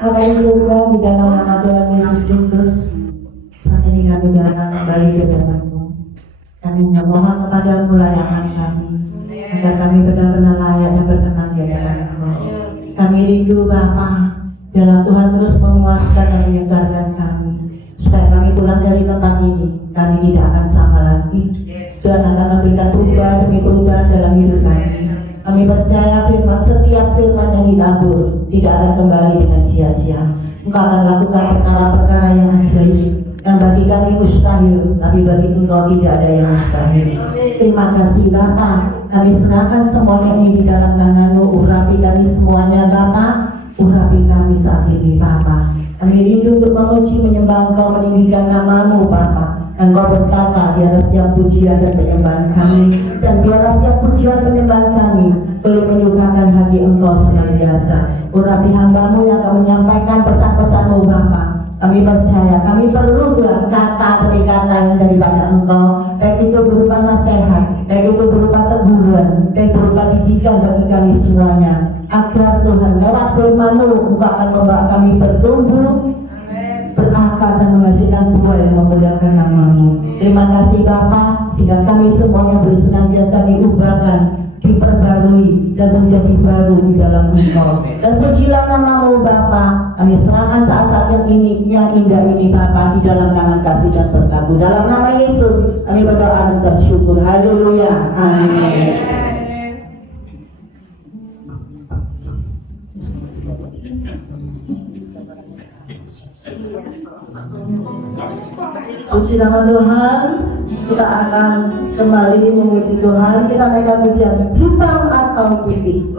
Bapak Ibu di dalam nama Tuhan Yesus Kristus, saat ini kami datang kembali ke dalam-Mu. Kami memohon kepada-Mu layakan kami, agar kami benar-benar layak dan berkenan di hadapan-Mu. Kami rindu Bapa, biarlah Tuhan terus memuaskan dan menyegarkan kami, supaya kami pulang dari tempat ini, kami tidak akan sama lagi. Tuhan akan memberikan perubahan demi perubahan dalam hidup kami. Kami percaya setiap firman yang ditabur tidak akan kembali dengan sia-sia. Engkau akan lakukan perkara-perkara yang ajaib, yang bagi kami mustahil, tapi bagi Engkau tidak ada yang mustahil. Terima kasih Bapa. Kami serahkan semuanya ini di dalam tangan-Mu. Urapi kami semuanya Bapa. Urapi kami saat ini Bapa. Kami rindu untuk memuji menyembah Engkau, meninggikan nama-Mu Bapa. Engkau berkata di atas setiap pujian dan penyembahan kami, dan di atas setiap pujian penyembahan kami boleh menyukakan hati Engkau senantiasa. Urapi hamba-Mu yang akan menyampaikan pesan-pesan-Mu Bapa. Kami percaya kami perlu kata demi kata yang daripada Engkau, baik itu berupa nasihat, baik itu berupa teguran, baik berupa didikan bagi kami semuanya, agar Tuhan lewat firman-Mu Engkau akan membawa kami bertumbuh, berakar dan menghasilkan buah yang memuliakan nama-Mu. Terima kasih Bapa, sehingga kami semuanya boleh senantiasa diubahkan, diperbarui dan menjadi baru di dalam Engkau. Dan pujilah nama-Mu Bapa. Kami serahkan saat-saat yang indah ini Bapa di dalam tangan kasih dan berkat-Mu. Dalam nama Yesus kami berdoa dan bersyukur. Haleluya. Amin. Puji nama Tuhan. Kita akan kembali memuji Tuhan. Kita naikkan pujian hitam atau putih.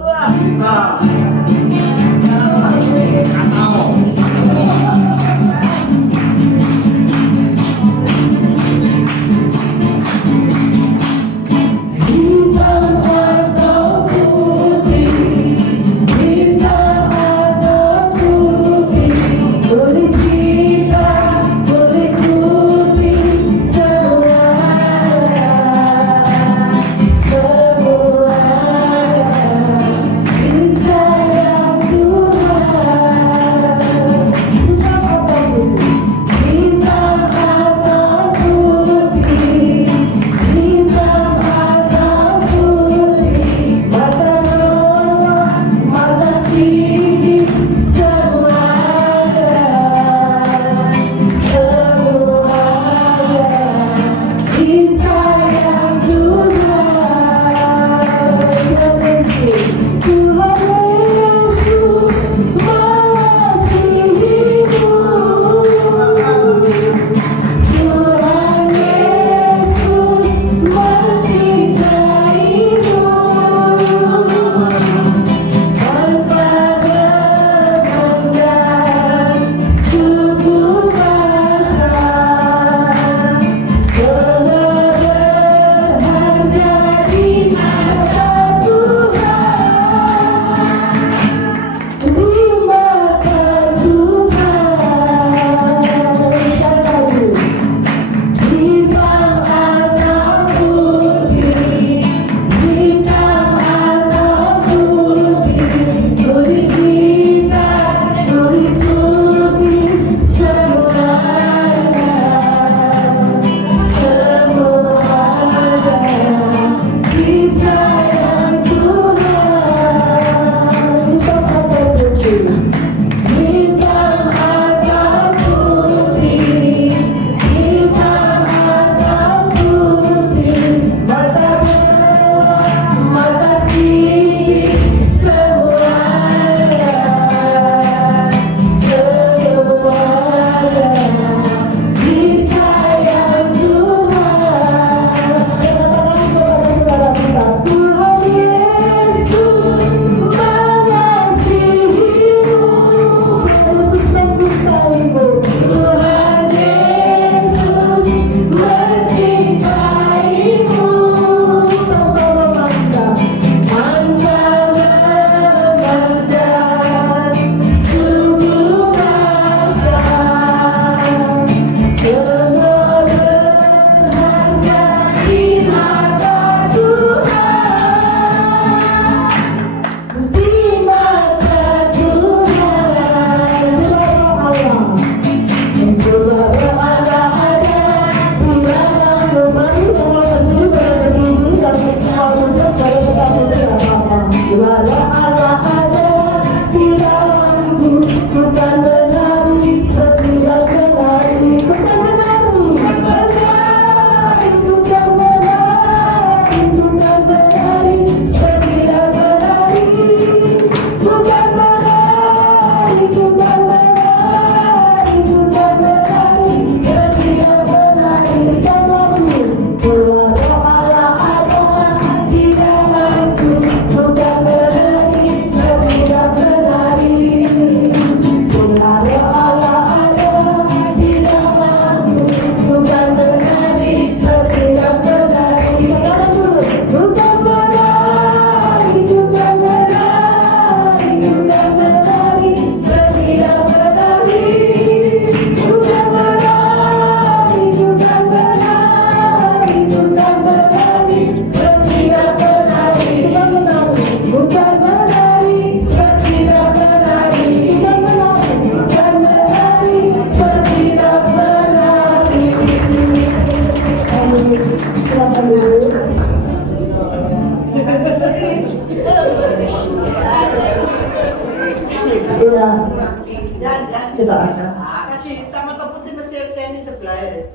kita akan Kasih tamat putih Mesir saya ini sebelah ya.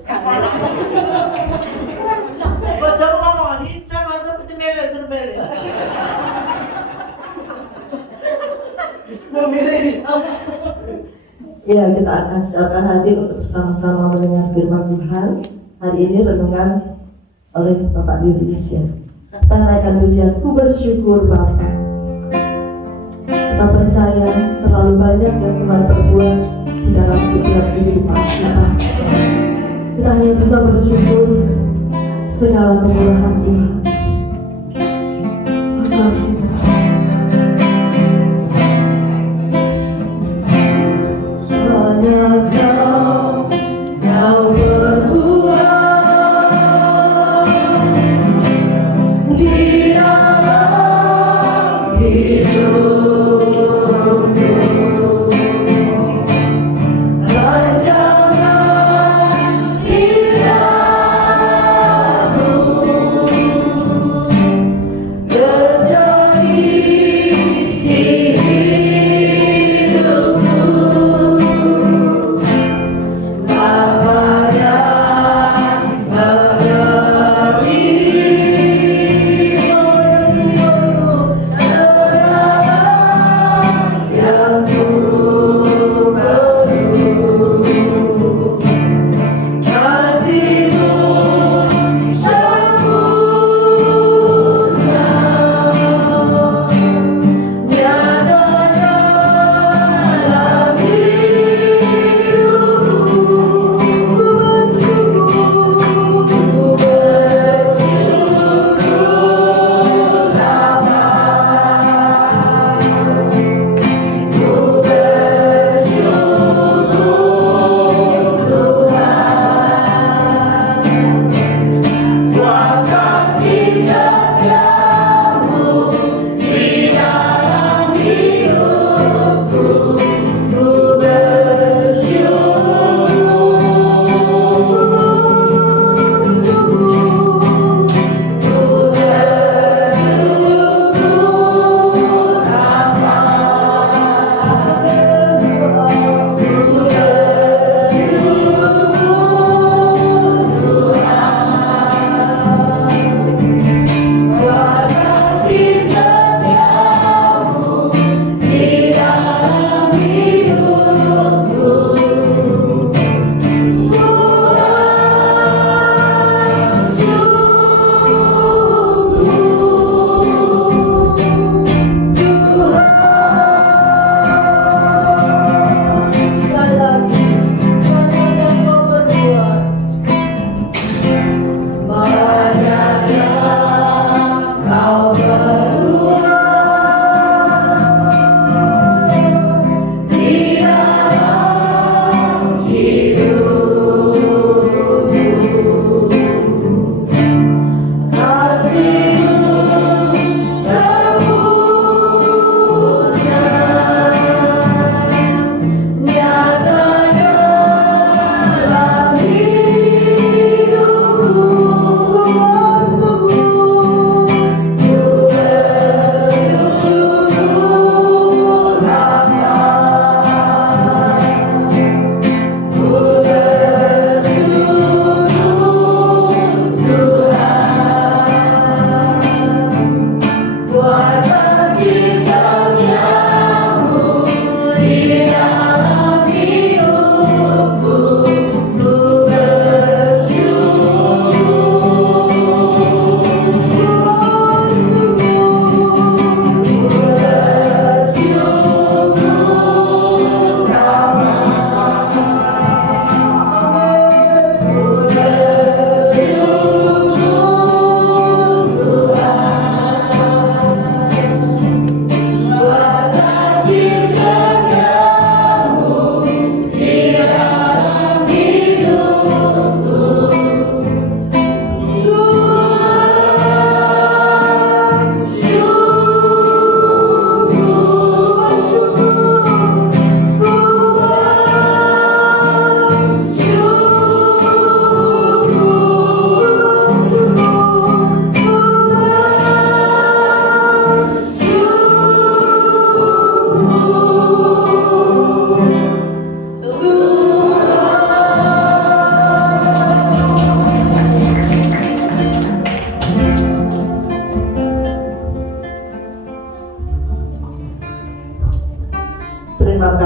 Baca ngomong ini tamat putih mele surbele. Ya, kita akan siapkan hati untuk bersama-sama mendengar firman Tuhan. Hari ini renungan oleh Bapak Divis ya. Kita naikkan pujian, ku bersyukur Bapa. Kita percaya terlalu banyak yang Tuhan perbuat di dalam setiap kehidupan kita. Kita hanya bisa bersyukur segala kemurahan Tuhan. Makasih. Hanya Kau berbuat di dalam hidupku. Rancangan hidupku terjadi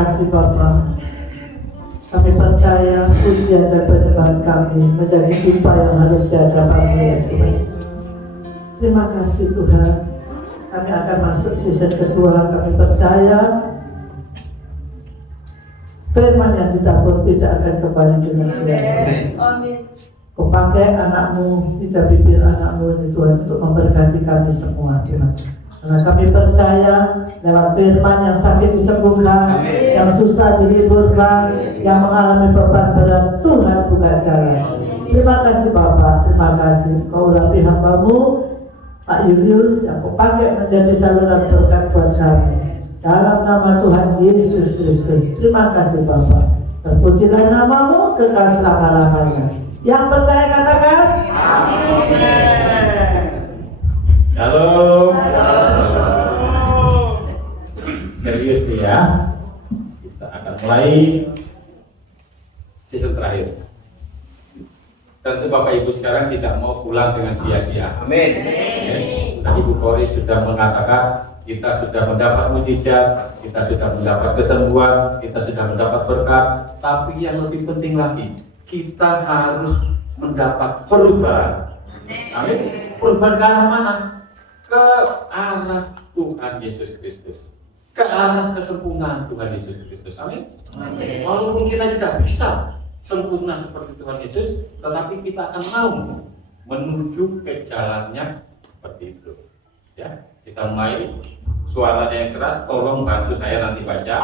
kasih Bapa. Kami percaya pujian dan penyembahan kami menjadi timpa yang harus dihadapanmu ya Tuhan. Terima kasih Tuhan. Kami akan masuk season kedua. Kami percaya firman yang ditabur tidak akan kembali dengan sia-sia. Kau pakai anakmu, tidak bibir anakmu ini Tuhan untuk memberkati kami semua Tuhan. Karena kami percaya lewat firman yang sakit disembuhkan, yang susah diliburkan, yang mengalami beban berat, Tuhan buka jalan. Terima kasih Bapak, terima kasih. Kau urapi hamba-Mu Pak Julius yang kau pakai menjadi saluran berkat buat kami. Dalam nama Tuhan Yesus Kristus. Terima kasih Bapak. Terpujilah nama-Mu kekal selama-lamanya. Yang percaya katakan amin. Halo. Serius nih ya. Kita akan mulai season terakhir. Tentu Bapak Ibu sekarang tidak mau pulang dengan sia-sia. Amin. Tadi Ibu Kori sudah mengatakan kita sudah mendapat mujizat, kita sudah mendapat kesembuhan, kita sudah mendapat berkat. Tapi yang lebih penting lagi, kita harus mendapat perubahan. Amin. Perubahan ke arah mana? Ke arah Tuhan Yesus Kristus, ke arah kesempurnaan Tuhan Yesus Kristus. Amin. Walaupun kita tidak bisa sempurna seperti Tuhan Yesus, tetapi kita akan mau menuju ke jalannya seperti itu. Ya, kita mulai. Suaranya yang keras, tolong bantu saya nanti baca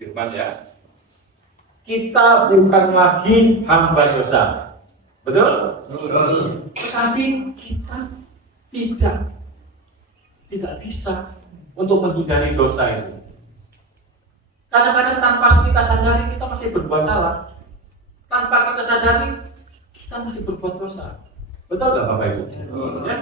firman ya. Kita bukan lagi hamba dosa, betul? Betul. Tetapi kita tidak bisa untuk menghindari dosa itu. Kadang-kadang tanpa kita sadari kita masih berbuat salah. Tanpa kita sadari kita masih berbuat dosa. Betul nggak Bapak Ibu? Ya?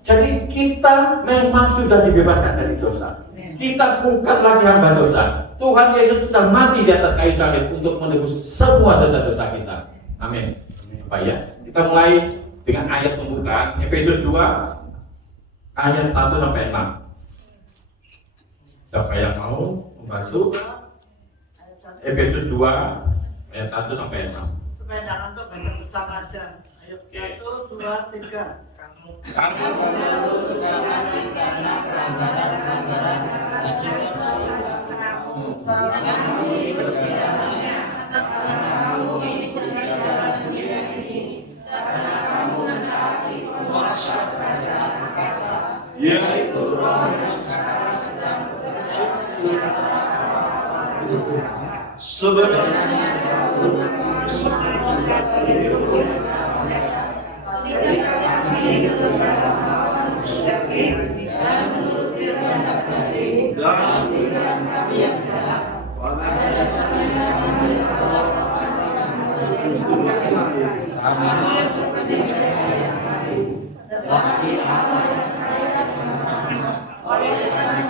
Jadi kita memang sudah dibebaskan dari dosa. Kita bukan lagi hamba dosa. Tuhan Yesus sudah mati di atas kayu salib untuk menebus semua dosa-dosa kita. Amin. Bapak ya, kita mulai dengan ayat pembukaan Efesus 2 ayat 1 sampai 6. Siapa yang mau membantu? Efesus 2 ayat 1 sampai 6. Supaya jangan tuh baca bersama aja. Ayo, 1, 2, 3. Kamu mengeluh sedangkan karena pelanggaran-pelanggaran kamu hidup di dalamnya, karena kamu hidup di jalan dunia ini, karena kamu menaati penguasa kerajaan kasa, yaitu roh yang sekarang sedang bekerja di antara kamu. Sebenarnya dahulu sudah terhidup ketika kami hidup dalam manusia dan menuruti kehendak hati dan pikiran kami yang jahat. Pada dasarnya kami sama seperti mereka yang hati. Tetapi Allah yang kaya oleh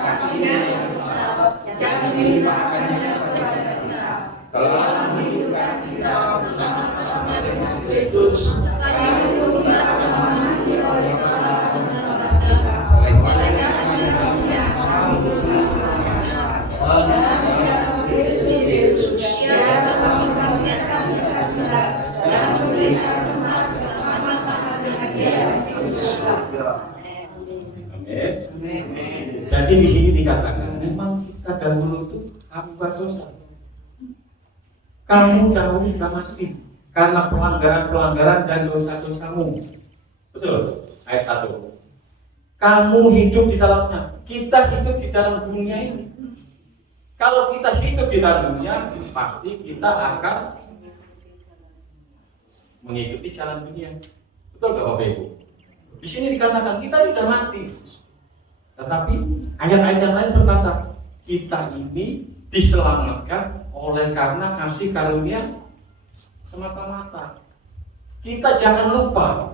kasih-Nya yang besar yang dilimpahkannya kepada kita telah menghidupkan kita bersama-sama dengan Kristus. Jadi di sini dikatakan memang kita dahulu itu hamba dosa. Kamu dahulu sudah mati karena pelanggaran-pelanggaran dan dosa-dosamu. Betul. Ayat 1. Kamu hidup di dalamnya. Kita hidup di dalam dunia ini. Kalau kita hidup di dalam dunia, pasti kita akan mengikuti jalan dunia. Betul nggak Bapak Ibu? Di sini dikatakan kita tidak mati. Tetapi ayat-ayat yang lain berkata, kita ini diselamatkan oleh karena kasih karunia semata-mata. Kita jangan lupa,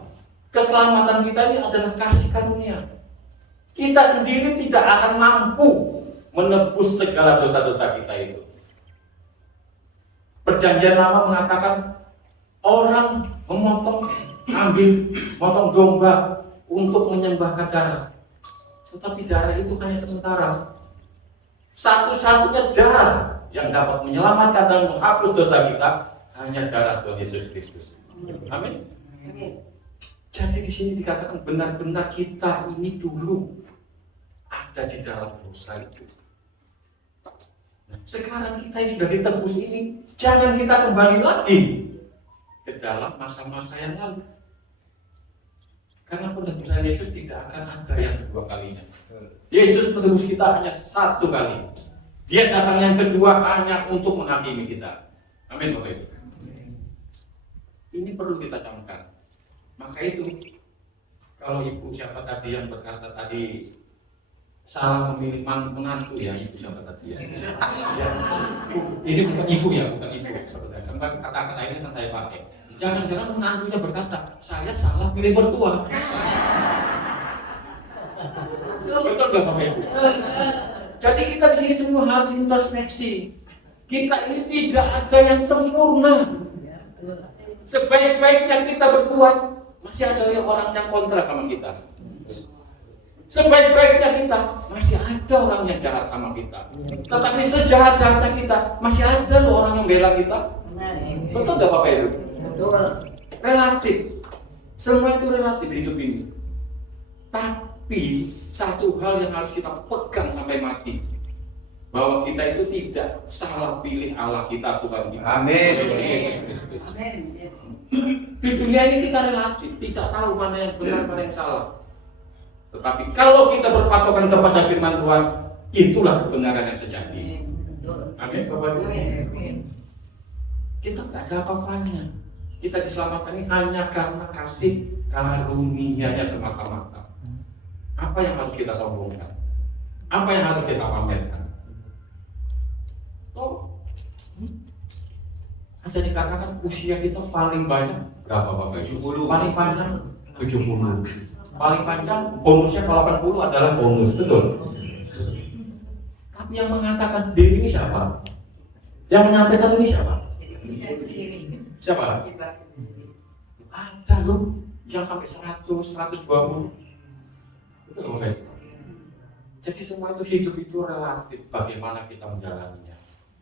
keselamatan kita ini adalah kasih karunia. Kita sendiri tidak akan mampu menebus segala dosa-dosa kita itu. Perjanjian Lama mengatakan orang memotong domba untuk menyembahkan darah. Tetapi darah itu hanya sementara. Satu-satunya jalan yang dapat menyelamatkan dan menghapus dosa kita hanya darah Tuhan Yesus Kristus. Amin. Jadi di sini dikatakan benar-benar kita ini dulu ada di dalam dosa itu. Sekarang kita yang sudah ditebus ini, jangan kita kembali lagi ke dalam masa-masa yang lalu. Karena penebusan Yesus tidak akan ada yang kedua kalinya. Yesus menebus kita hanya satu kali. Dia datang yang kedua hanya untuk menghakimi kita. Amin Bapak Ibu. Ini perlu kita camkan. Maka itu, kalau ibu siapa tadi yang berkata tadi salah memilih menantu ya, ibu siapa tadi ya? Ya. Ini bukan ibu ya, bukan ibu sebenarnya. Sampai kata-kata ini kan saya pakai. Jangan-jangan menantunya berkata, saya salah pilih mertua. Betul nggak Bapak Ibu? Jadi kita di sini semua harus introspeksi. Kita ini tidak ada yang sempurna. Sebaik-baiknya kita berbuat, masih ada orang yang kontra sama kita. Sebaik-baiknya kita, masih ada orang yang jahat sama kita. Tetapi sejahat-jahatnya kita, masih ada loh orang yang bela kita. Betul nggak Bapak Ibu? Betul. Relatif. Semua itu relatif hidup ini. Tapi satu hal yang harus kita pegang sampai mati, bahwa kita itu tidak salah pilih Allah kita, Tuhan kita. Amin. Yesus Kristus. Di dunia ini kita relatif, tidak tahu mana yang benar, mana yang salah. Tetapi kalau kita berpatokan kepada firman Tuhan, itulah kebenaran yang sejati. Amin, Bapak Ibu. Kita nggak ada apa-apanya. Kita diselamatkan ini hanya karena kasih karunia-Nya semata-mata. Apa yang harus kita sombongkan? Apa yang harus kita pamerkan? Ada dikatakan usia kita paling banyak berapa Bapak Ibu? Paling panjang 70. Paling panjang bonusnya kalau 80 adalah bonus, betul? Tapi yang mengatakan sendiri ini siapa? Yang menyampaikan ini siapa? Siapa? Ada loh yang sampai 100, 120. Betul Bapak Ibu? Jadi semua itu hidup itu relatif bagaimana kita menjalaninya.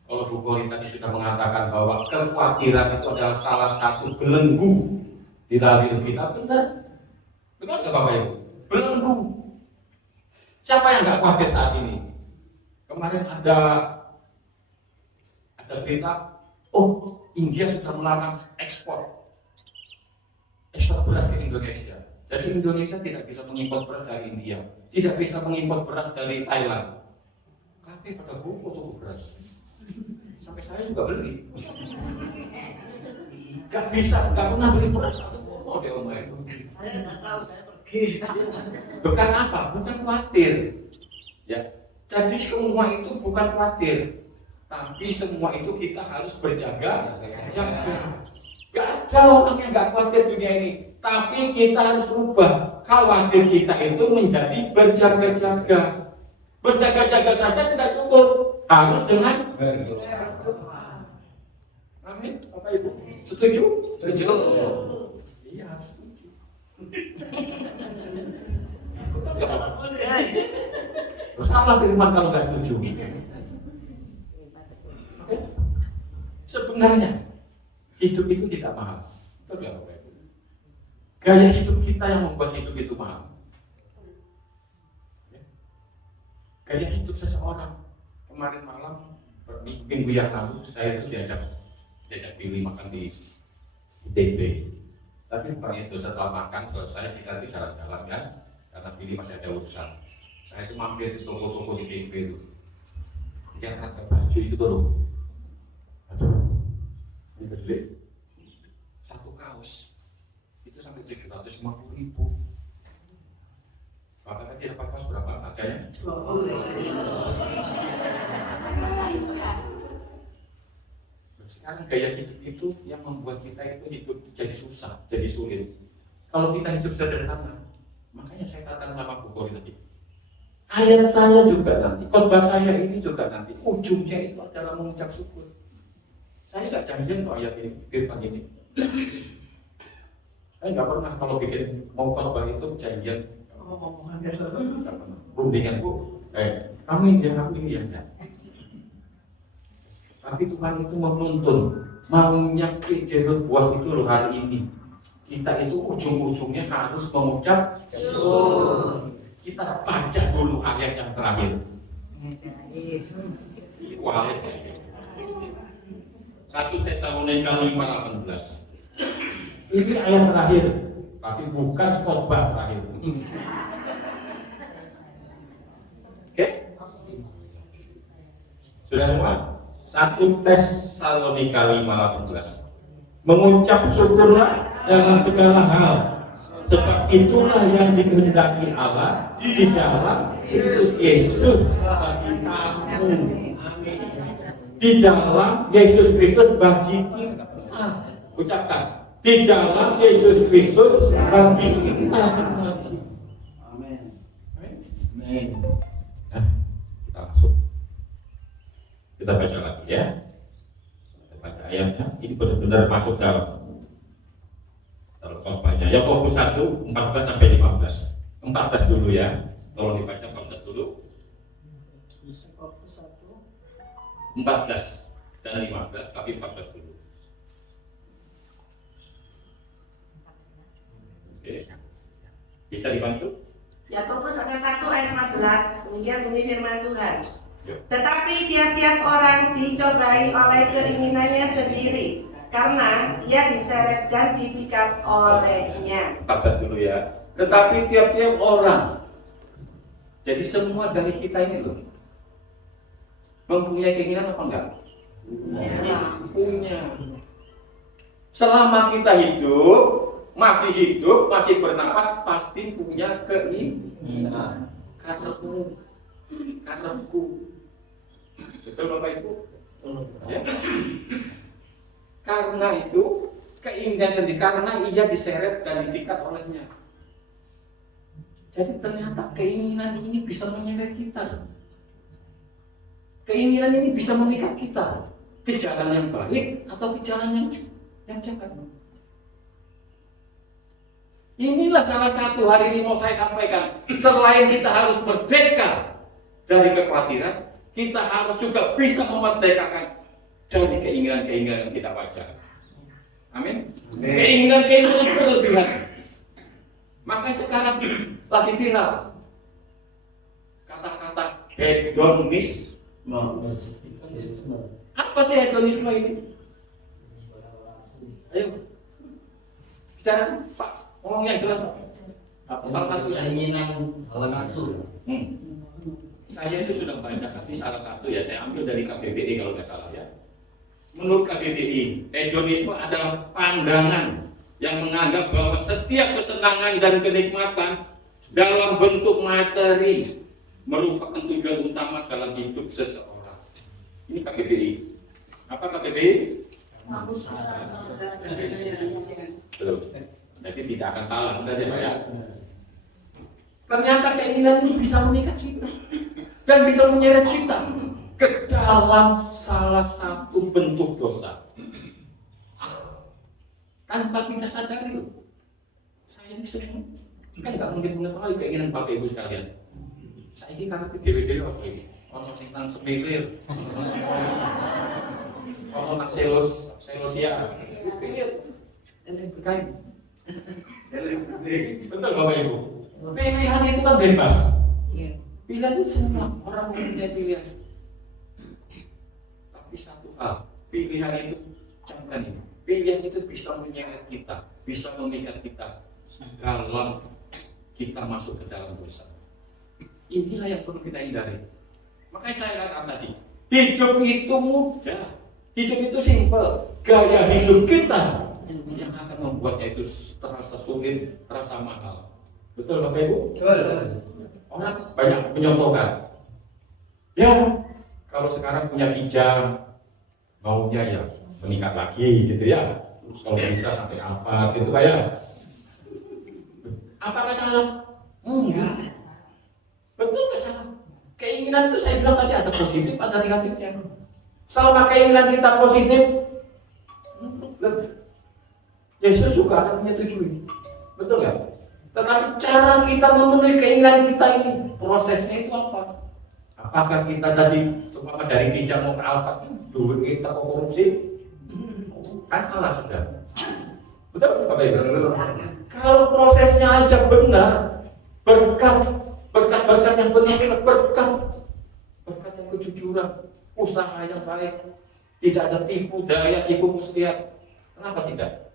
Kalau Bu Kori tadi sudah mengatakan bahwa kekhawatiran itu adalah salah satu belenggu di dalam hidup kita, benar? Benar nggak Bapak Ibu? Belenggu. Siapa yang nggak khawatir saat ini? Kemarin ada berita, oh India sudah melarang ekspor beras ke Indonesia. Jadi Indonesia tidak bisa mengimpor beras dari India, tidak bisa mengimpor beras dari Thailand. Tapi pada buku tuh beras. Sampai saya juga beli. Gak bisa, gak pernah beli beras. Oh dia omong itu. Saya nggak tahu, saya pergi. Bukan apa? Bukan khawatir. Ya. Jadi semua itu bukan khawatir, tapi semua itu kita harus berjaga. Gak ada orang yang gak khawatir dunia ini. Tapi kita harus rubah khawatir kita itu menjadi berjaga-jaga. Berjaga-jaga saja tidak cukup, harus dengan berdoa. Amin, Bapak Ibu. Setuju? Setuju. Iya, harus setuju. Salah firman kalau nggak setuju. Sebenarnya hidup itu tidak mahal. Betul nggak Bapak Ibu? Gaya hidup kita yang membuat hidup itu mahal. Gaya hidup seseorang. Kemarin malam, minggu yang lalu, saya itu diajak pilih makan di DP. Tapi bukan itu, setelah makan selesai kita itu jalan-jalan kan, karena pilih masih ada urusan. Saya itu mampir di toko-toko di DP itu. Yang harga baju itu loh. Aduh, ini beli satu kaos itu sampai 750.000. Bapak tadi dapat kaos berapa harganya? 20. Sekarang gaya hidup itu yang membuat kita itu hidup jadi susah, jadi sulit. Kalau kita hidup sederhana, makanya saya katakan sama Bu Kori tadi. Ayat saya juga nanti, khotbah saya ini juga nanti, ujungnya itu adalah mengucap syukur. Saya nggak janjian kok ayat ini, firman ini. Saya nggak pernah kalau bikin mau khotbah itu janjian. Rundingan Bu, Amin ya, amin ya. Tapi Tuhan itu menuntun, maunya Jerut Buas itu loh hari ini. Kita itu ujung-ujungnya harus mengucap syukur. Kita baca dulu ayat yang terakhir. Wah, 1 Tesalonika 5:18. Ini ayat terakhir, tapi bukan khotbah terakhir. Oke? Sudah semua? 1 Tesalonika 5:18. Mengucap syukurlah dalam segala hal, sebab itulah yang dikehendaki Allah di dalam Kristus Yesus bagi kamu. Di dalam Yesus Kristus bagi kita. Ucapkan, di dalam Yesus Kristus bagi kita semua. Amin. Amin. Nah, kita masuk. Kita baca lagi ya. Kita baca ayatnya. Ini benar-benar masuk dalam khotbahnya. Yakobus 1 14 sampai 15. 14 dulu ya. Tolong dibaca 14 dulu. 14 dan 15, tapi 14 dulu. Oke. Bisa dibantu? Yakobus 1 ayat 14, demikian bunyi firman Tuhan. Yuk. Tetapi tiap-tiap orang dicobai oleh keinginannya sendiri, karena ia diseret dan dipikat olehnya. 14 dulu ya. Tetapi tiap-tiap orang, jadi semua dari kita ini loh, mempunyai keinginan apa enggak? Punya. Selama kita hidup, masih bernapas, pasti punya keinginan. Karepku. Betul Bapak Ibu? Ya. Karena itu keinginan sendiri, karena ia diseret dan dipikat olehnya. Jadi ternyata keinginan ini bisa menyeret kita. Keinginan ini bisa memikat kita ke jalan yang baik atau ke jalan yang jahat. Inilah salah satu hari ini mau saya sampaikan. Selain kita harus merdeka dari kekhawatiran, kita harus juga bisa memerdekakan dari keinginan-keinginan yang kita baca. Amin. Keinginan-keinginan berlebihan. Makanya sekarang lagi viral kata-kata hedonis. Apa sih hedonisme ini? Ayo bicara Pak, ngomong yang jelas Pak. Apa salah satunya? Keinginan hawa nafsu. Saya itu sudah baca, tapi salah satu ya saya ambil dari KBBI kalau nggak salah ya. Menurut KBBI, hedonisme adalah pandangan yang menganggap bahwa setiap kesenangan dan kenikmatan dalam bentuk materi merupakan tujuan utama dalam hidup seseorang. Ini KBBI. Apa KBBI? Belum. Jadi tidak akan salah, benar ya Pak ya? Ternyata keinginan ini bisa mengikat kita dan bisa menyeret kita ke dalam salah satu bentuk dosa. Tanpa kita sadari loh. Saya ini sering kan nggak mungkin mengetahui keinginan Bapak Ibu sekalian. Saya ini karena dewe-dewe apa ini? Orang sing nang semilir, orang nang selosia, semilir, ini berkain. Betul Bapak Ibu. Pilihan itu kan bebas. Pilihan itu semua orang mempunyai pilihan. Tapi satu hal, pilihan itu camkan ini. Pilihan itu bisa menyeret kita, bisa memikat kita dalam kita masuk ke dalam dosa. Inilah yang perlu kita hindari. Makanya saya katakan tadi, hidup itu mudah, hidup itu simpel. Gaya hidup kita yang akan membuatnya itu terasa sulit, terasa mahal. Betul Bapak Ibu? Betul. Orang banyak menyontohkan. Ya, kalau sekarang punya kijang, maunya ya menikah lagi gitu ya. Terus kalau bisa sampai apa gitu Pak ya. Apakah salah? Enggak. Betul nggak salah? Keinginan itu saya bilang tadi ada positif, ada negatifnya. Selama keinginan kita positif, Yesus juga akan menyetujui. Betul nggak? Tetapi cara kita memenuhi keinginan kita ini, prosesnya itu apa? Apa Apakah kita tadi cuma dari bijak mau ke Alphard, duit kita kok korupsi? Kan salah sudah. Betul Bapak Ibu? Kalau prosesnya aja benar, berkat yang benar, berkat yang kejujuran, usaha yang baik, tidak ada tipu daya, tipu muslihat. Kenapa tidak?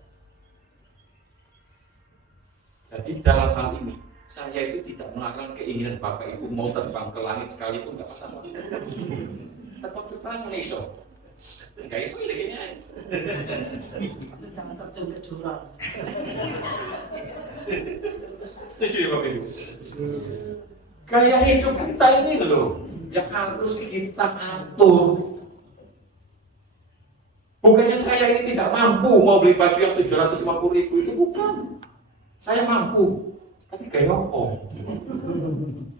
Jadi dalam hal ini saya itu tidak melarang keinginan Bapak Ibu mau terbang ke langit sekalipun nggak apa-apa. Tetap terbang iso. Nggak iso ini kayaknya. Jangan terjun ke jurang. Setuju ya Bapak Ibu? Gaya hidup kita ini loh yang harus kita atur. Bukannya saya ini tidak mampu mau beli baju yang 750.000 itu bukan. Saya mampu, tapi gaya apa?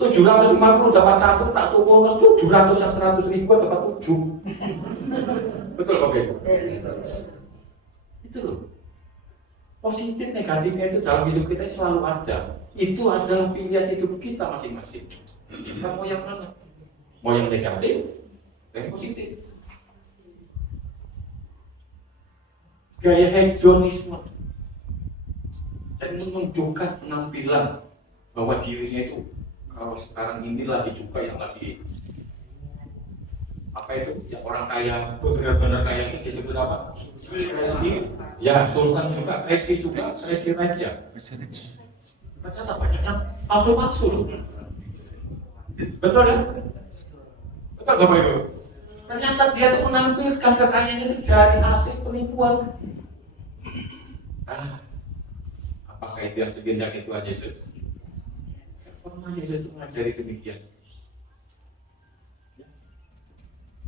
750 dapat 1, tak tukul 700 yang 100.000 dapat 7. Betul Bapak Ibu? Itu loh. Positif negatifnya itu dalam hidup kita selalu ada. Itu adalah pilihan hidup kita masing-masing. Kita mau yang mana? Mau yang negatif, yang positif. Gaya hedonisme dan menunjukkan penampilan bahwa dirinya itu kalau sekarang ini lagi juga yang lagi apa itu yang orang kaya benar-benar kaya itu disebut apa? Resi, ya sultan juga, resi raja. Ternyata banyak yang palsu loh. Betul ya? Betul Bapak Ibu? Ternyata dia tuh menampilkan kekayaannya itu dari hasil penipuan. Apakah itu yang digendaki Tuhan Yesus? Pernah Yesus itu mengajari demikian.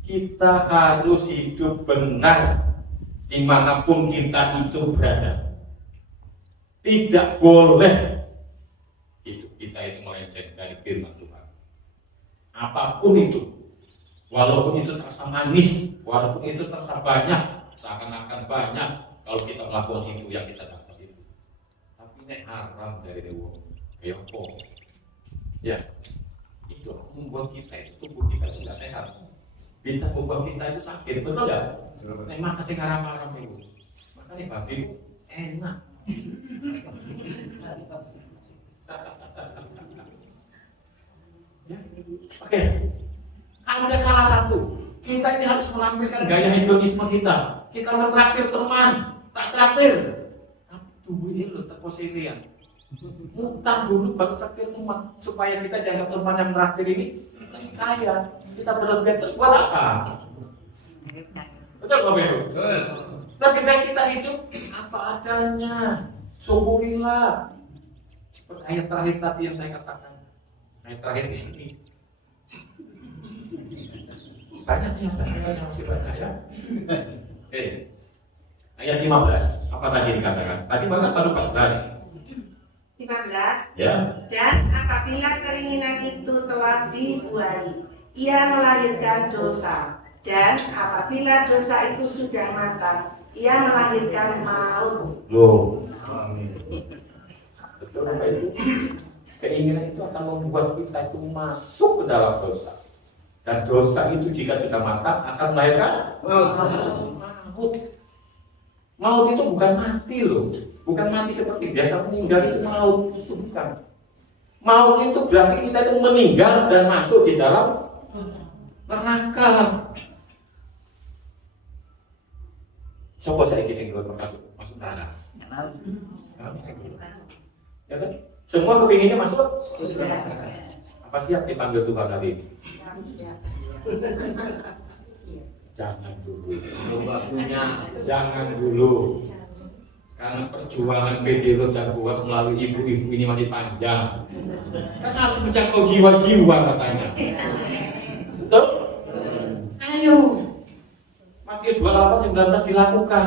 Kita harus hidup benar dimanapun kita itu berada. Tidak boleh hidup kita itu melenceng dari firman Tuhan. Apapun itu, walaupun itu terasa manis, walaupun itu terasa banyak, seakan-akan banyak, kalau kita melakukan itu yang kita dapat itu. Tapi ini haram dari Dewa. Ya, itu membuat kita itu tubuh kita tidak sehat. Bisa membuat kita itu sakit, betul nggak? Memang kasih haram itu. Makanya babi enak. Ya. Oke, ada salah satu. Kita ini harus menampilkan gaya hedonisme kita. Kita mentraktir teman, tak traktir. Tubuh ini loh terposilian. Utang dulu baru traktir teman supaya kita jaga teman yang traktir ini kita kaya, kita berlebihan terus buat apa? Betul Bapak Ibu? Lebih baik kita hidup apa adanya. Syukurilah. Seperti ayat terakhir tadi yang saya katakan. Ayat terakhir di sini. Banyak yang masih banyak ya. Oke. Ayat 15. Apa tadi dikatakan? Tadi baru 14. 15. Ya. Dan apabila keinginan itu telah dibuai, ia melahirkan dosa. Dan apabila dosa itu sudah matang, ia melahirkan maut. Loh. Betul Bapak Ibu? Keinginan itu akan membuat kita itu masuk ke dalam dosa. Dan dosa itu jika sudah matang akan melahirkan maut. Maut itu bukan mati loh. Bukan mati seperti biasa meninggal itu maut. Itu bukan. Maut itu berarti kita itu meninggal dan masuk di dalam neraka. Siapa saya kisah keluar masuk neraka? Ya kan? Semua kepinginnya masuk? Apa siap dipanggil Tuhan hari ini? Jangan dulu. Jangan dulu. Karena perjuangan Pedro dan Boas melalui ibu-ibu ini masih panjang. Kan harus menjangkau jiwa-jiwa katanya. Betul? Ayo. Matius 28:19 dilakukan.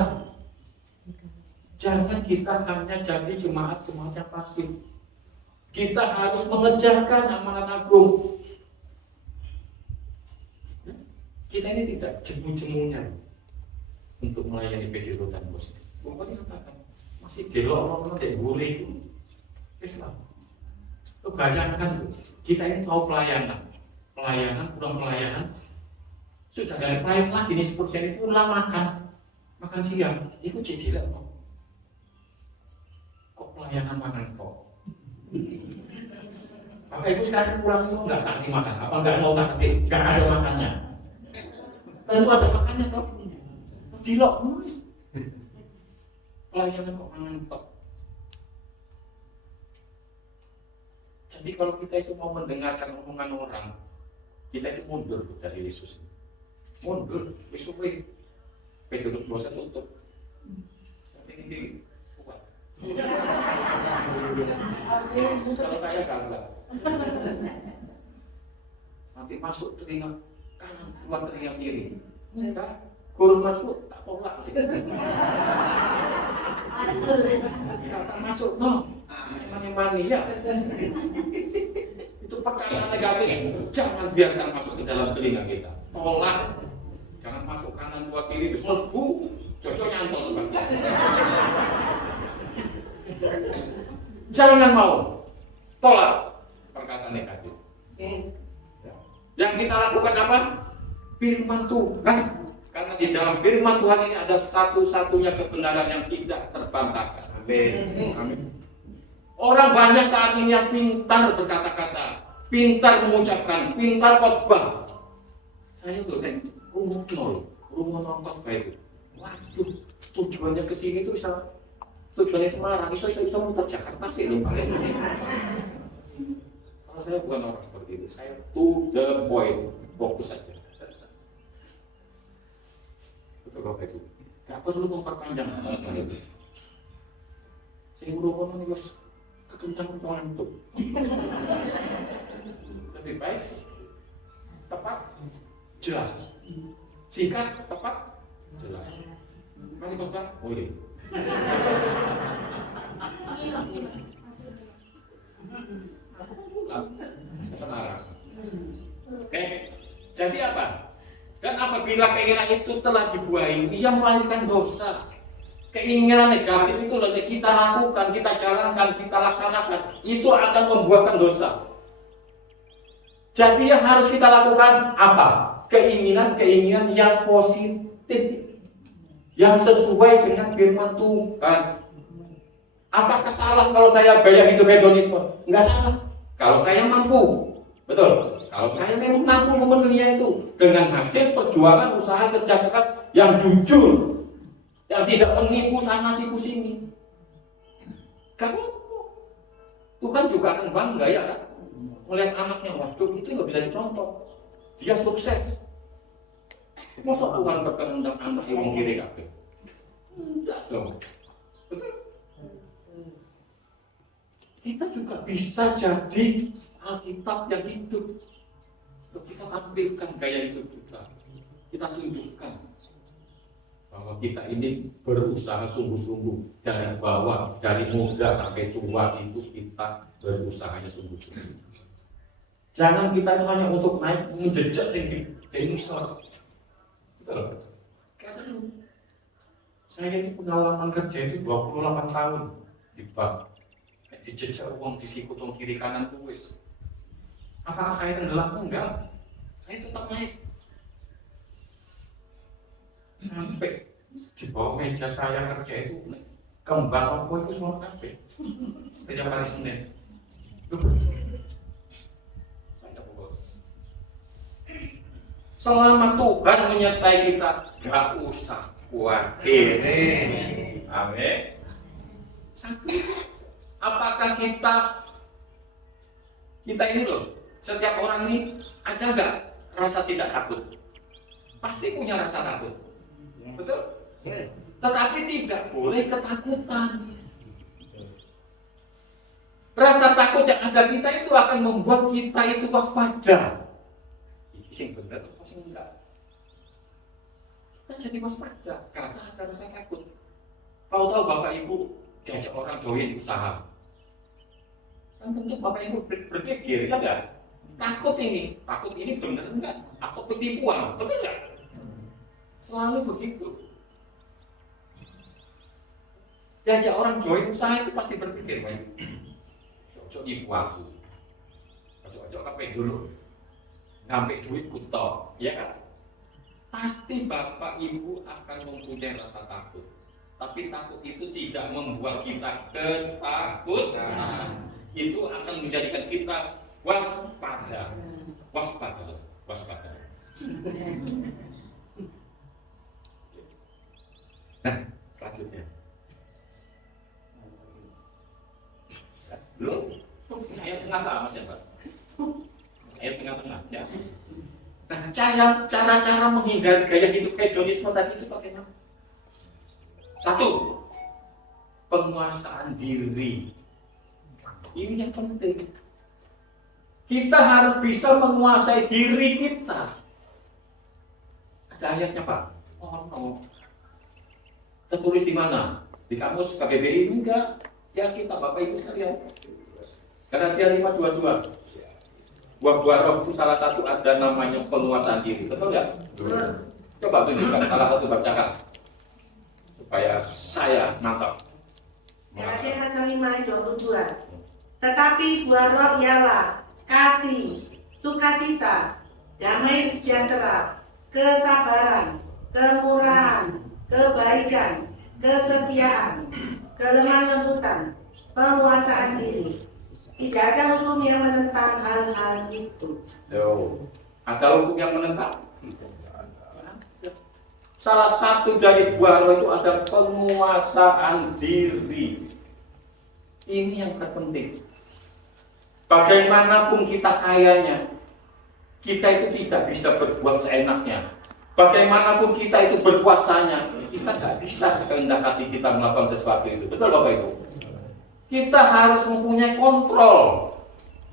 Jangan kita hanya jadi jemaat-jemaat yang pasif. Kita harus mengerjakan amanat agung. Kita ini tidak jemu-jemunya untuk melayani Pedro dan Boas. Pokoknya katakan masih gelok orang yang boleh Islam. Bayangkan kita ini tahu pelayanan. pelayanan, pulang pelayanan, sudah dari pelayan lagi nih seterusnya pulang makan siang, itu jadi kok. Kok pelayanan makan kok? Bapak Ibu sekarang pulang itu nggak kasih makan, apa nggak mau kasih? Nggak ada makannya. Tentu ada makannya toh. Dilok. Pelayanan kok makan kok. Jadi kalau kita itu mau mendengarkan omongan orang, kita itu mundur dari Yesus. Mundur, besok duduk bosan tutup. Ini kuat. Kalau saya enggak. Nanti masuk telinga kanan, keluar telinga kiri. Enggak, guru masuk tak tolak. Kata masuk, no. Mania. Itu perkataan negatif, jangan biarkan masuk ke dalam telinga kita. Tolak. Jangan masuk kanan buat kiri, terus melbu. Cocok nyantol sebabnya. Jangan mau tolak perkataan negatif. Yang kita lakukan apa? Firman Tuhan. Karena di dalam firman Tuhan ini ada satu-satunya kebenaran yang tidak terbantahkan. Amin. Orang banyak saat ini yang pintar berkata-kata, pintar mengucapkan, pintar khotbah. Saya tuh rumah nonton baik. Waduh, tujuannya ke sini tuh tujuannya Semarang, iso muter Jakarta sih loh paling. Kalau saya bukan orang seperti itu, saya to the point, fokus saja. Betul Bapak Ibu. Gak perlu memperpanjang omongan itu. Saya urut ini bos, kekencang ngantuk. Lebih baik, tepat, jelas. Singkat, tepat, jelas. Mari Bapak, boleh. Semarang. Oke, jadi apa? Dan apabila keinginan itu telah dibuai, ia melahirkan dosa. Keinginan negatif itu yang kita lakukan, kita jalankan, kita laksanakan, itu akan membuahkan dosa. Jadi yang harus kita lakukan apa? Keinginan yang positif, yang sesuai dengan firman Tuhan. Apakah salah kalau saya gaya hidup hedonisme? Enggak salah. Kalau saya mampu, betul. Kalau saya memang mampu memenuhinya itu dengan hasil perjuangan usaha kerja keras yang jujur, yang tidak menipu sana tipu sini. Kamu Tuhan juga akan bangga ya kan? Melihat anaknya, waduh itu nggak bisa dicontoh. Dia sukses. Masa Tuhan berkehendak anak yang kiri kabeh? Enggak dong. Betul. Kita juga bisa jadi Alkitab yang hidup. Kita tampilkan gaya hidup kita tunjukkan bahwa kita ini berusaha sungguh-sungguh dari bawah, dari muda sampai tua itu kita berusahanya sungguh-sungguh. Jangan kita itu hanya untuk naik menjejak sini dinosaur. Betul. Karena saya ini pengalaman kerja itu 28 tahun di bank. Dijejak uang disikut uang kiri kanan tulis. Apakah saya tenggelam? Enggak. Saya tetap naik. Sampai di bawah meja saya kerja itu kembang apa itu semua sampai. Setiap hari Senin. Selama Tuhan menyertai kita, gak usah khawatir. Amin. Apakah kita ini loh, setiap orang ini ada nggak rasa tidak takut? Pasti punya rasa takut, betul? Tetapi tidak boleh ketakutan. Rasa takut yang ada kita itu akan membuat kita itu waspada. Ini benar atau enggak? Kita jadi waspada karena ada rasa takut. Tahu Bapak Ibu diajak orang join usaha, kan tentu Bapak Ibu berpikir, ya enggak? Takut ini benar enggak? Atau penipuan, betul enggak? Selalu begitu. Diajak orang join usaha itu pasti berpikir, cocok ibu aku, cocok apa dulu? ngambil duit kutok, ya kan? Pasti Bapak Ibu akan mempunyai rasa takut. Tapi takut itu tidak membuat kita ketakutan. Itu akan menjadikan kita waspada. Waspada. Nah, selanjutnya. Belum? Ayat tengah Mas ya, Pak? Ayat tengah-tengah, ya. Nah, cara-cara menghindari gaya hidup hedonisme tadi itu bagaimana? Satu, penguasaan diri. Ini yang penting. Kita harus bisa menguasai diri kita. Ada ayatnya, Pak? Oh, no. Tertulis di mana? Di kamus KBBI? Enggak. Ya, kita Bapak Ibu sekalian. Galatia 5:22. Buah-buah roh itu salah satu ada namanya penguasaan diri. Betul nggak? Coba tunjukkan salah satu bacakan supaya saya nangkap. Galatia pasal 5 ayat 22. Tetapi buah roh ialah kasih, sukacita, damai sejahtera, kesabaran, kemurahan, kebaikan, kesetiaan, kelemah lembutan, penguasaan diri. Tidak ada hukum yang menentang hal-hal itu. Ada hukum yang menentang? Salah satu dari buah roh itu ada penguasaan diri. Ini yang terpenting. Bagaimanapun kita kayanya, kita itu tidak bisa berbuat seenaknya. Bagaimanapun kita itu berkuasanya, kita tidak bisa sekehendak hati kita melakukan sesuatu itu. Betul Bapak Ibu? Kita harus mempunyai kontrol,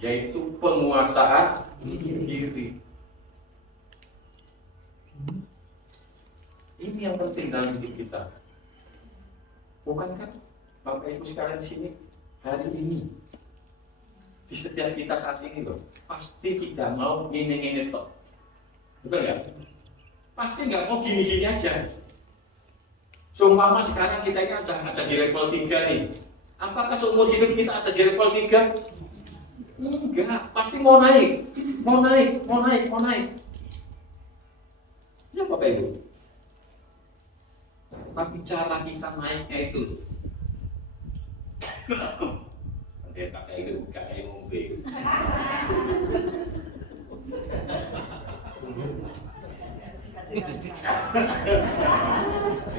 yaitu penguasaan diri. Ini yang penting dalam hidup kita. Bukankah Bapak Ibu sekalian di sini hari ini, di setiap kita saat ini loh, pasti tidak mau ngene-ngene toh. Betul ya? Pasti nggak mau gini-gini aja. Seumpama sekarang kita ini ada di level 3 nih. Apakah seumur hidup kita ada di level 3? Enggak, pasti mau naik. Ya Bapak Ibu. Tapi cara kita naiknya itu kayak itu bukan kayak mobil.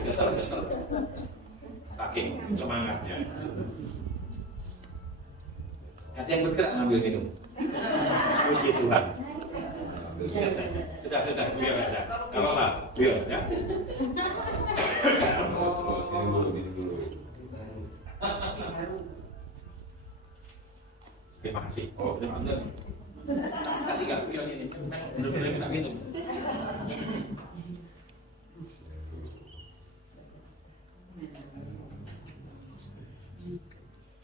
Kesel. Saking semangatnya. Hati yang bergerak ngambil minum. Puji Tuhan. Sudah, biar aja. Gak apa-apa, biar ya. Minum dulu. Terima kasih. Oh, benar. Tadi nggak biar ini. Benar-benar kita minum.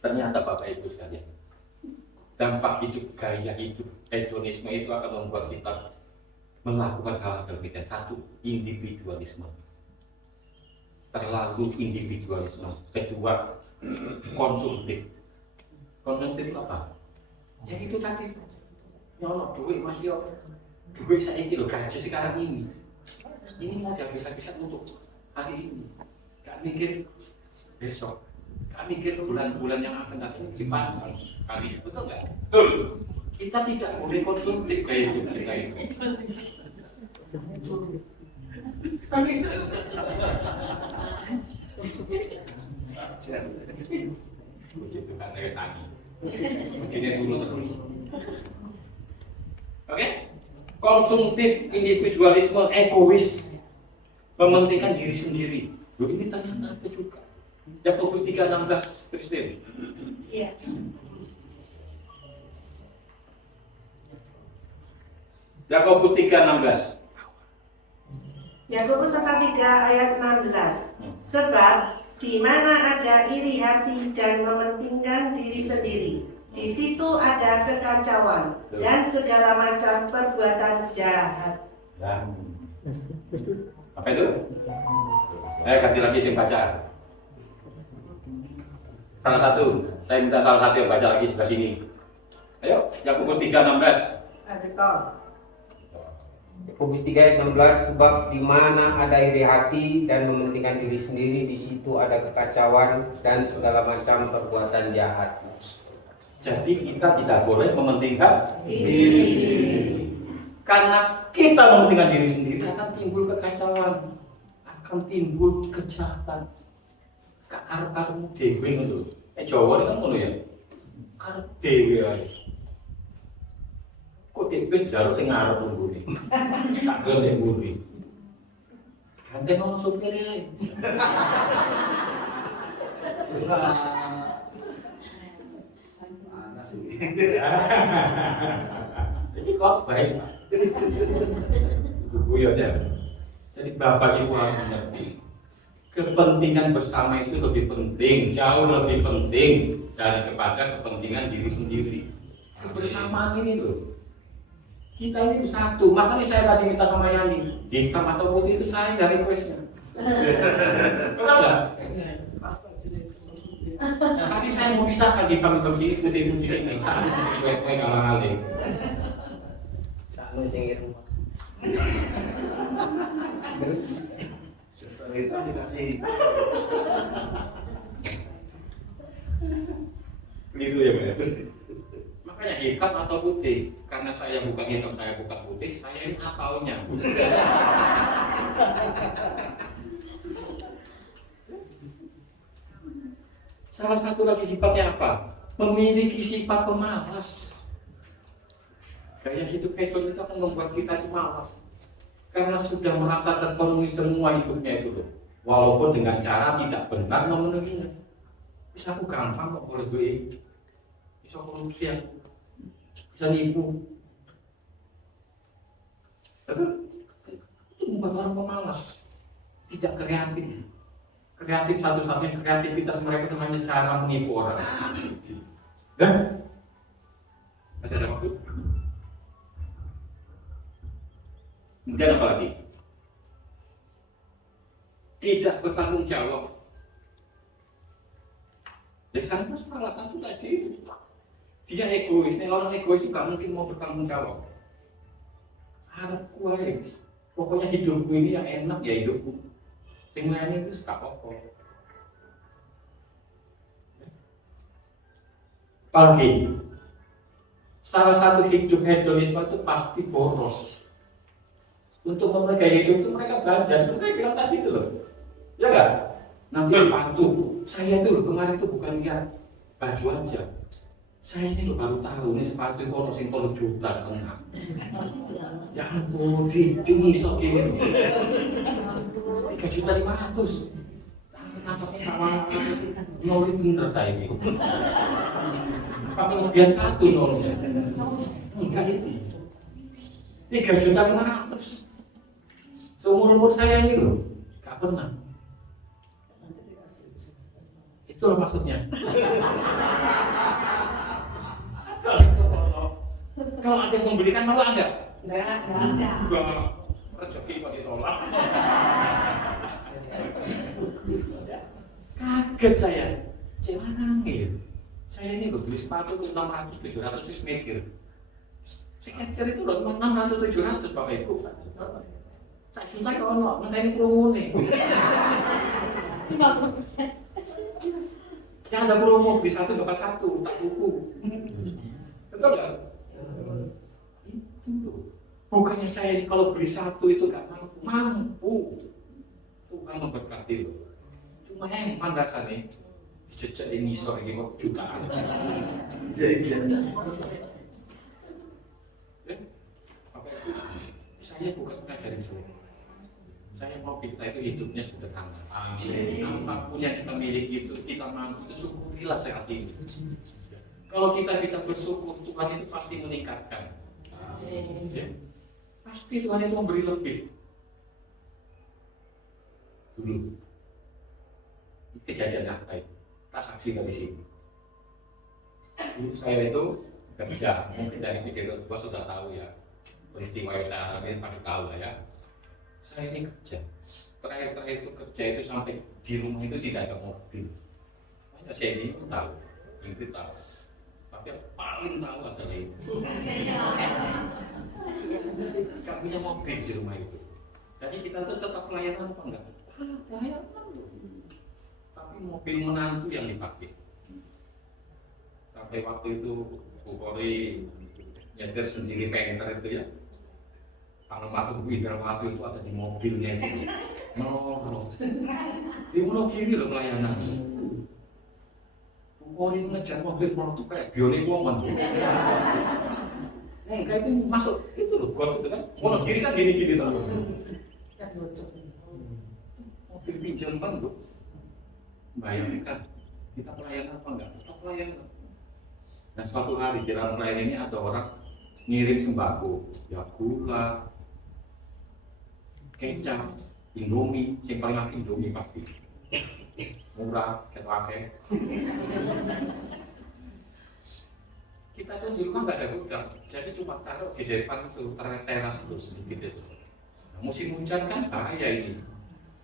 Ternyata Bapak Ibu sekalian, dampak hidup gaya hidup hedonisme itu akan membuat kita melakukan hal demikian. Satu, individualisme, terlalu individualisme. Kedua, konsumtif. Konsumtif apa? Ya itu tadi, nyolok duit Mas Yo, duit saya ini loh, gaji sekarang ini mau dihabis-habisan untuk hari ini, gak mikir besok, gak mikir bulan-bulan yang akan datang dipanjang kali, betul nggak? Betul. Kita tidak boleh konsumtif kayak itu. Begitu kan dari tadi. Begini dulu terus. Oke? Konsumtif, individualisme, egois, mementingkan diri sendiri. Loh ini ternyata aku juga. Yakobus 3:16 Kristen. Iya. Yakobus 3:16. Yakobus 3 ayat 16. Sebab di mana ada iri hati dan mementingkan diri sendiri, di situ ada kekacauan dan segala macam perbuatan jahat. Apa itu? Ganti lagi sing baca. Salah satu, saya minta salah satu yang baca lagi sebelah sini. Ayo, Yakobus 3:16. Yakobus 3 ayat 16, sebab di mana ada iri hati dan mementingkan diri sendiri, di situ ada kekacauan dan segala macam perbuatan jahat. Jadi kita tidak boleh mementingkan diri sendiri. Karena kita mementingkan diri sendiri akan timbul kekacauan, akan timbul kejahatan. Karo-karo dhewe ngono. Jawa kan ngono ya. Karo dhewe ae. Kok dhewe wis njaluk sing ngarep nggone. Tak gelem nggone. Ganteng ono supir ae. Jadi kok baik. Guyon ya. Jadi Bapak Ibu harus mengerti. Kepentingan bersama itu lebih penting, jauh lebih penting daripada kepentingan diri sendiri. Kebersamaan ini loh. Kita ini satu, makanya saya tadi minta sama Yani, hitam atau putih itu saya dari requestnya. Betul nggak? Tadi saya mau pisahkan hitam itu sini, putih itu di sini, saat itu sesuai ngalang-ngaling. Sanu sing ngirim. Itu dikasih Gitu ya Pak. Makanya hitam atau putih, karena saya bukan hitam, saya bukan putih, saya ini ataunya. Salah satu lagi sifatnya apa? Memiliki sifat pemalas. Gaya hidup hedon itu akan membuat kita malas. Karena sudah merasa terpenuhi semua hidupnya itu loh. Walaupun dengan cara tidak benar memenuhinya. Bisa aku gampang kok boleh gue. Bisa korupsi aku. Bisa nipu. Tapi itu membuat orang pemalas. Tidak kreatif. Kreatif satu-satunya kreativitas mereka itu hanya cara menipu orang. Dan masih ada waktu? Kemudian apa lagi? Tidak bertanggung jawab. Ya karena salah satu tadi dia egois. Orang egois juga mungkin mau bertanggung jawab. Harap kuat. Pokoknya hidupku ini yang enak ya hidupku. Yang lainnya itu suka pokok. Apalagi salah satu hidup hedonisme itu pasti boros. Untuk mereka hidup itu mereka belanja. Seperti saya bilang tadi itu loh, ya nggak? Nanti sepatu, saya itu loh kemarin itu bukan lihat baju aja. Saya ini loh baru tahu ini sepatu itu ono sing 3,5 juta. Ya ampun, di sok gini. 3,5 juta. Nampaknya sama nol bener saya ini. Tapi lebihan satu nolnya. Enggak ini. 3,5 juta. Seumur-umur saya ini loh, gak pernah. Itulah maksudnya. Kalau ada yang membelikan malah enggak? Enggak. Rezeki pasti tolak. Kaget saya. Jangan nangis. Saya ini loh beli sepatu tuh 600, 700 sih mikir. Skechers itu loh 600, 700 Bapak Ibu. 1 juta ya ono, ngenteni promo nih. 50%. Yang ada promo beli 1 dapat 1, tak buku. Betul nggak? Itu. Bukannya saya ini kalau beli 1 itu nggak mampu. Tuhan memberkati loh. Cuma yang mandasan nih, jejak ini sore ini kok jutaan. Bapak Ibu, saya bukan ngajarin saya. Saya mau kita itu hidupnya sederhana. Amin. Apapun yang kita miliki itu kita mampu itu syukurilah saat ini. Kalau kita bisa bersyukur, Tuhan itu pasti meningkatkan. Ya. Pasti Tuhan itu memberi lebih. Dulu kejadian apa itu? Tak saksikan di sini. Dulu saya itu kerja, mungkin dari video kedua sudah tahu ya. Peristiwa yang saya alami pasti tahu lah ya. Saya ini kerja, terakhir itu kerja itu sampai di rumah itu tidak ada mobil. Hanya saya ini pun tahu, Ingrid tahu, tapi yang paling tahu adalah itu. nggak punya mobil di rumah itu. Jadi kita tuh tetap pelayanan apa enggak? Pelayanan. Tapi mobil menantu yang dipakai. Sampai waktu itu Bu Kori nyetir sendiri penter itu ya. Alamat Bu Indrawati itu ada di mobilnya itu. Di Wonogiri loh pelayanan. Bu Kori ngejar mobil itu kayak bionik woman. Kayak itu masuk itu loh, got itu kan. Wonogiri kan gini-gini tuh. Mobil pinjaman loh. Bayangkan kita pelayanan apa enggak? Kita pelayanan. Dan suatu hari di dalam pelayanan ini ada orang ngirim sembako, ya gula, kecap, Indomie, yang paling aktif Indomie pasti murah, ketwake. Kita tuh di rumah nggak ada gudang, jadi cuma taruh di depan itu teras itu sedikit itu. Nah, musim hujan kan bahaya ini.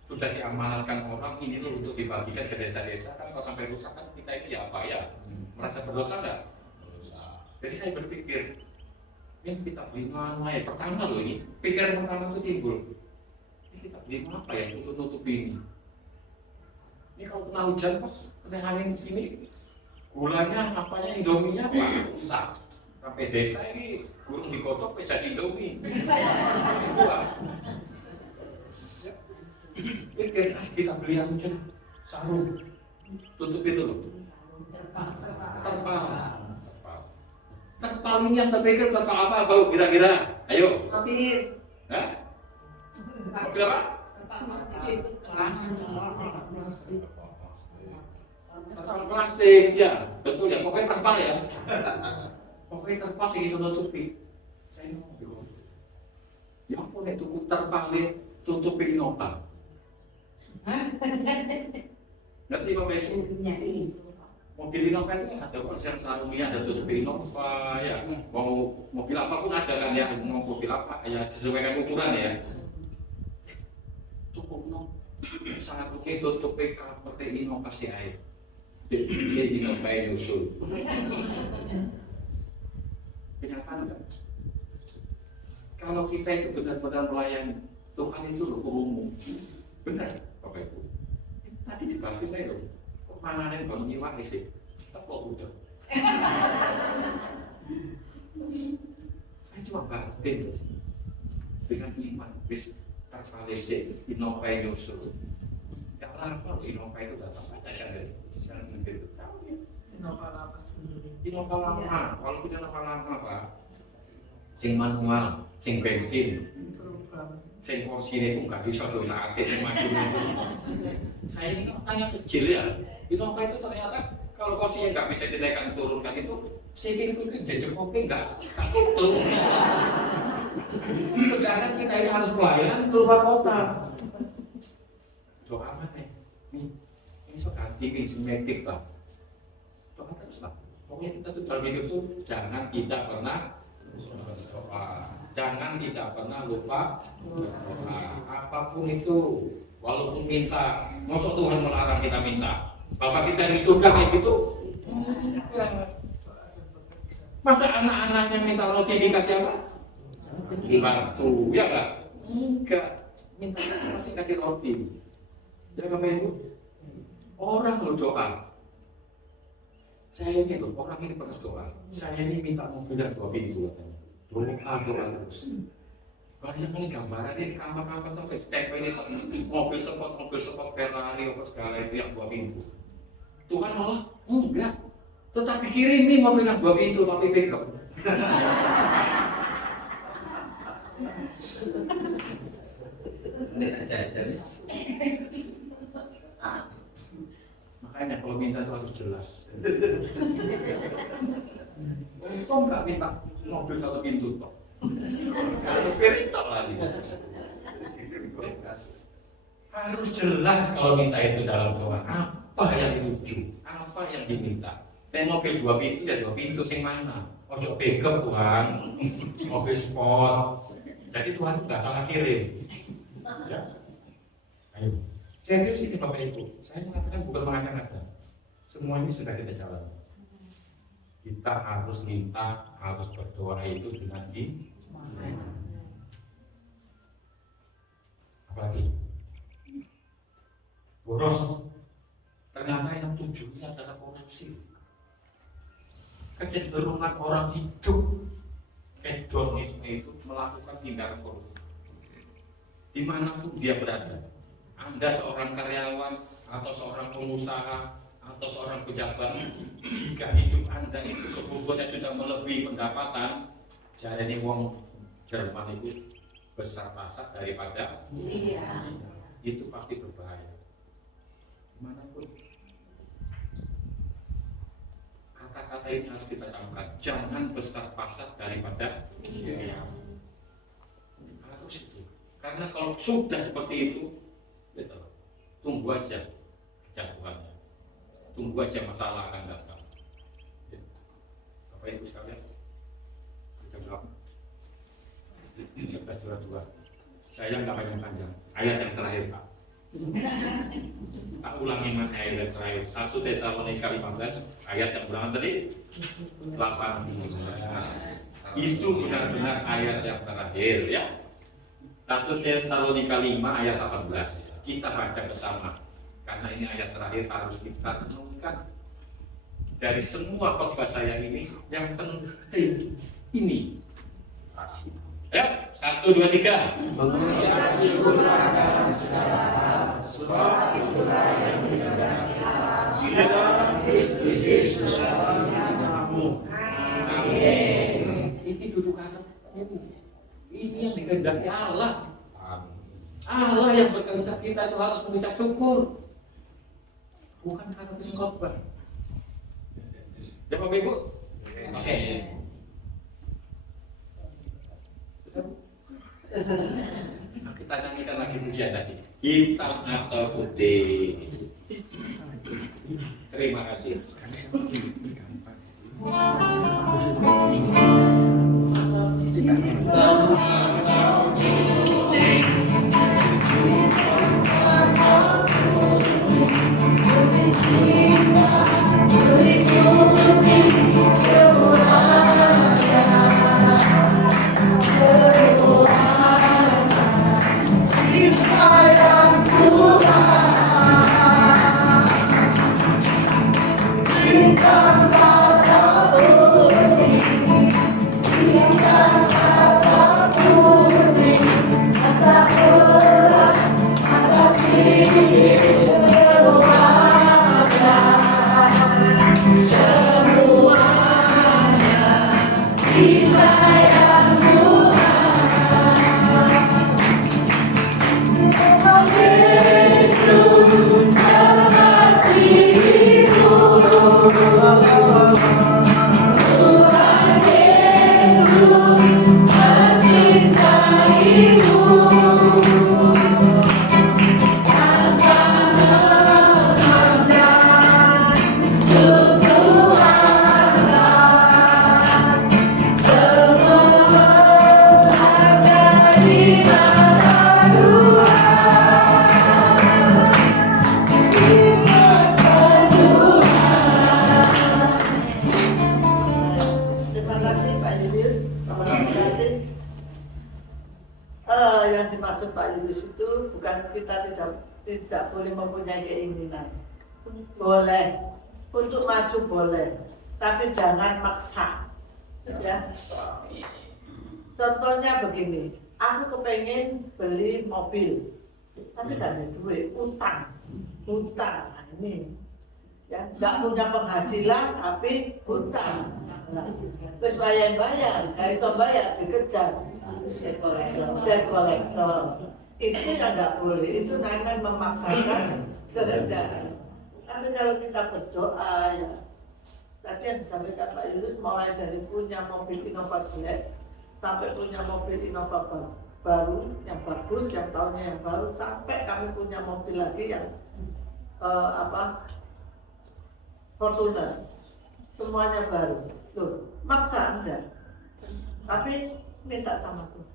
Sudah diamanatkan orang ini loh untuk dibagikan ke desa-desa kan, kalau sampai rusak kan kita ini ya apa ya, merasa berdosa nggak? Jadi saya berpikir, ini kita beli mana ya? Pertama loh ini, pikiran pertama itu timbul. Ini kita beli apa ya untuk nutupi ini? Ini kalau kena hujan pas kena angin di sini, gulanya, apanya, Indominya apa? Rusak. Sampai desa ini burung digotok jadi Indomie. Pikir, kita beli yang hujan, sarung, tutup itu loh. Terpal ini yang terpikir terpal apa bau kira-kira? Ayo. Mobil. Hah? Mobil apa? Terpal plastik, ya betul ya. Pokoknya terpal ya. Pokoknya terpal sih bisa tutupi. Saya mau. Ya ampun itu terpal tutupi nopal. Ngerti Bapak Ibu? Mobil Innova itu ada konser sarungnya, ada tutup Innova ya. Mau mobil apapun ada kan ya, mau mobil apa ya disesuaikan ukuran ya. Tutup no, sangat oke tutup seperti Innova si air. Jadi Innova nyusul. Kenyataan enggak? Kalau kita itu benar-benar melayani Tuhan itu loh umum, benar Bapak Ibu. Tadi dibagi saya loh. Panganan kalau nyiwak sih, kok udah. Saya cuma batin dengan iman, bis tersalesik, Innova nyusul. Ya lama Innova itu datang pada saya dari tahu ya. Innova lama, walaupun Innova lama Pak, sing manual, sing bensin, sing kursi itu nggak bisa donate, sing maju itu. Saya ini kan tanya kecil ya. Innova itu ternyata kalau kursinya nggak bisa dinaikkan turunkan itu, sikit itu jejak kopi nggak tutup. Sedangkan kita ini harus pelayanan keluar kota. Doa mana? Ini soal ini semetik Pak. Doa terus Pak. Pokoknya kita tuh dalam hidup tuh jangan kita pernah berdoa, jangan kita pernah lupa berdoa. Apapun itu, walaupun minta, maksud Tuhan melarang kita minta. Bapak kita di surga kayak gitu. Masa anak-anaknya minta roti dikasih apa? Dibantu, ya enggak? Enggak, minta masih kasih roti. Ya Bapak Ibu, orang lo doa. Saya ini loh, orang ini pernah doa. Saya ini minta mobil dan 2 pintu katanya. Doa terus. Banyak kali gambarannya di kamar-kamar tuh kayak step ini mobil sport Ferrari apa segala itu yang 2 pintu. Tuhan malah enggak, tetap dikirim nih mobil yang 2 pintu tapi pickup. Makanya kalau minta itu harus jelas. Kok nggak minta mobil 1 pintu toh? Kalau spiritual lagi. Harus jelas kalau minta itu dalam doa. Apa yang dituju, apa yang diminta. Dan mobil 2 pintu ya 2 pintu sing mana? Ojo pickup Tuhan, mobil sport. Jadi Tuhan nggak salah kirim. Ya. Ayo. Serius ini Bapak Ibu. Saya mengatakan bukan mengatakan. Semua ini sudah kita jalan. Kita harus minta, harus berdoa itu dengan iman. boros. Ternyata yang tujuannya adalah korupsi. Kecenderungan orang hidup hedonisme itu melakukan tindakan korupsi. Dimanapun dia berada, Anda seorang karyawan atau seorang pengusaha atau seorang pejabat, jika hidup Anda itu kebutuhannya sudah melebihi pendapatan, jarene wong Jerman itu besar pasak daripada itu pasti berbahaya. Dimanapun kata-kata ini harus kita camkan, jangan besar pasak daripada harus itu. Karena kalau sudah seperti itu, tunggu aja kejatuhannya, tunggu aja masalah akan datang. Bapak Ibu sekalian, jam berapa? 11:22. Saya nggak panjang-panjang. Ayat yang terakhir, Pak. Tak ulangi mana ayat yang terakhir. 1 Tesalonika 15 ayat yang berapa tadi? 18. Itu benar-benar ayat yang terakhir ya. 1 Tesalonika 5 ayat 18. Kita baca bersama. Karena ini ayat terakhir harus kita renungkan. Dari semua khotbah saya ini yang penting ini. Ya, 1, 2, 3. Mengucap syukurlah dalam segala hal, sebab itulah yang dikehendaki Allah di dalam Kristus Yesus namamu. Amin. Ini duduk anak. Ini yang dikehendaki Allah. Allah yang berkehendak kita itu harus mengucap syukur, bukan karena musim khotbah. Ya Bapak Ibu. Oke. Kita nyanyikan lagi pujian tadi. Hitam atau putih. Terima kasih. Yang dimaksud Pak Yunus itu bukan kita tidak boleh mempunyai keinginan, boleh untuk maju boleh, tapi jangan maksa. Ya. Contohnya begini, aku kepengen beli mobil, tapi gak ada duit, utang, nah, ini, ya, nggak punya penghasilan tapi utang. Terus bayar, gak bisa bayar, dikejar. Debt collector itu yang nggak boleh, itu namanya memaksakan kehendak. Tapi kalau kita berdoa ya, tadi yang disampaikan Pak Yunus mulai dari punya mobil Innova jelek sampai punya mobil Innova baru yang bagus, yang tahunnya yang baru, sampai kami punya mobil lagi yang Fortuner, semuanya baru. Loh, maksa enggak? Tapi minta sama Tuhan.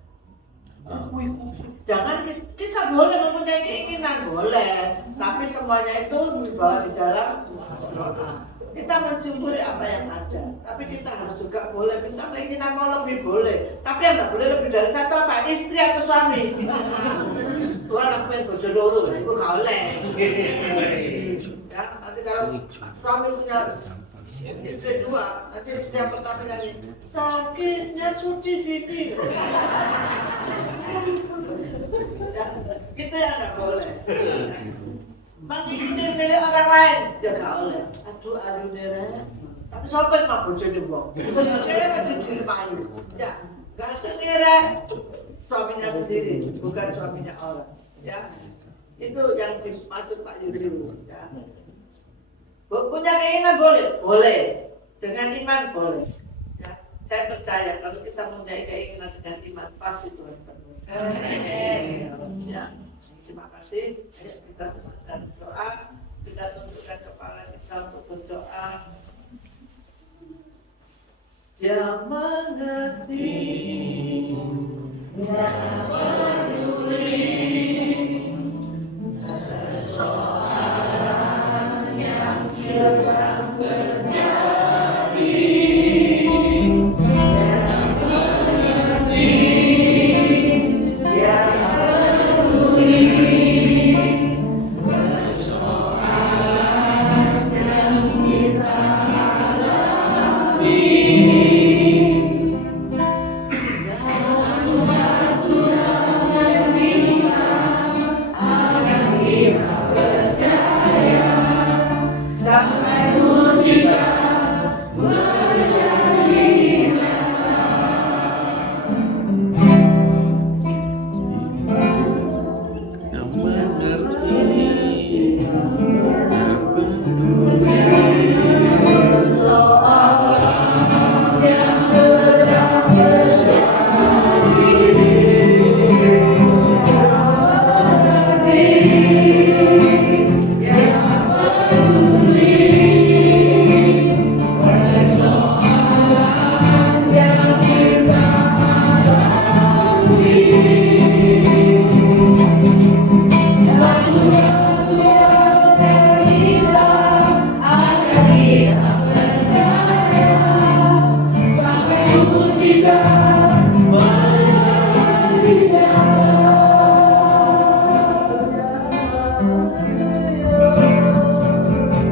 Jangan kita boleh mempunyai keinginan, boleh, tapi semuanya itu dibawa di dalam doa. Kita mensyukuri apa yang ada, tapi kita harus juga boleh minta keinginan mau lebih boleh. Tapi yang nggak boleh lebih dari satu apa? Istri atau suami. Tuhan aku pengen bojo loro, iku gak oleh. Ya, nanti kalau suami punya istri dua, nanti istri yang pertama nyanyi, sakitnya cuci sini. Gitu ya nggak boleh. Mengikuti milik orang lain, ya nggak boleh. Aduh, aduh dere. Tapi sampai mah bojo di bawah. Terus saya kasih diri malu. Ya, nggak sendiri. Suaminya sendiri, bukan suaminya orang. Ya, itu yang dimaksud Pak Yudi. Ya. Punya keinginan boleh, boleh. Dengan iman boleh. Ya, saya percaya kalau kita mempunyai keinginan dengan iman pasti Tuhan penuhi. Ya, terima kasih. Ayo kita teruskan doa. Kita tundukkan kepala kita untuk berdoa. Dia mengerti, dia peduli. Soal yang sedang terjadi, dia mengerti, dia peduli. Persoalan yang kita alami.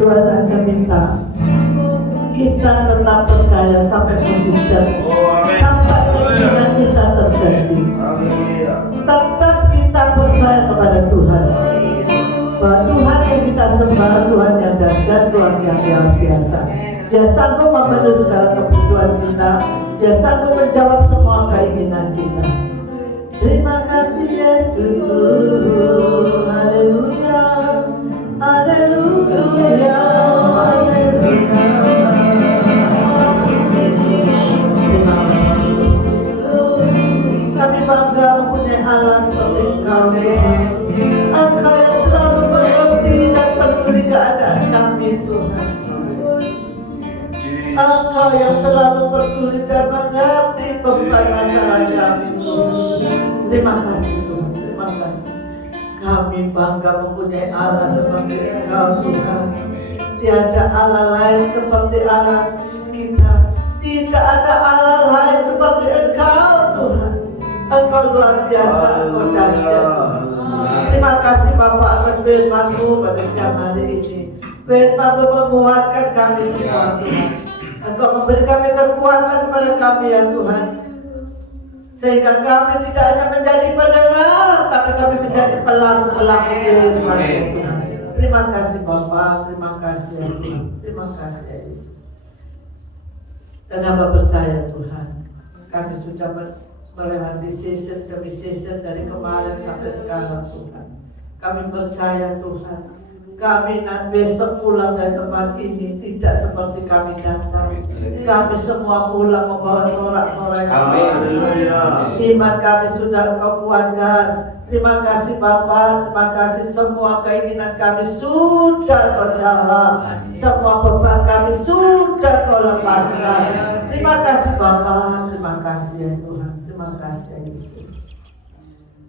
Tuhan akan minta kita tetap percaya sampai mujizat, sampai keinginan kita terjadi. Tetap kita percaya kepada Tuhan, bahwa Tuhan yang kita sembah, Tuhan yang dahsyat, Tuhan yang luar biasa. Dia sanggup memenuhi segala kebutuhan kita, Dia sanggup menjawab semua keinginan kita. Terima kasih Yesus, haleluya, haleluya, haleluya. Terima kasih. Kami bangga mempunyai Allah seperti Engkau, Tuhan. Engkau yang selalu mengerti dan peduli keadaan kami, Tuhan. Engkau yang selalu peduli dan mengerti beban masalah kami, Tuhan. Terima kasih, Tuhan. Terima kasih. Kami bangga mempunyai Allah seperti Engkau, Tuhan. Tiada Allah lain seperti Allah kita. Tidak ada Allah lain seperti Engkau, Tuhan. Engkau luar biasa, Engkau dahsyat. Terima kasih Bapak atas firman-Mu pada siang hari ini. Firman-Mu menguatkan kami semua, Tuhan. Engkau memberi kami kekuatan kepada kami, ya Tuhan. Sehingga kami tidak hanya menjadi pendengar, tapi kami menjadi pelaku-pelaku firman, ya Tuhan. Terima kasih Bapak, terima kasih ya Tuhan. Terima kasih ya Yesus. Dan hamba percaya Tuhan, kami sudah melewati season demi season dari kemarin sampai sekarang, Tuhan. Kami percaya Tuhan, kami besok pulang dari tempat ini tidak seperti kami datang. Kami semua pulang membawa sorak-sorai. Iman kami sudah Engkau kuatkan. Terima kasih Bapak, terima kasih semua keinginan kami sudah Kau jawab. Semua beban kami sudah Kau lepaskan. Terima kasih Bapak, terima kasih ya Tuhan. Terima kasih ya Yesus.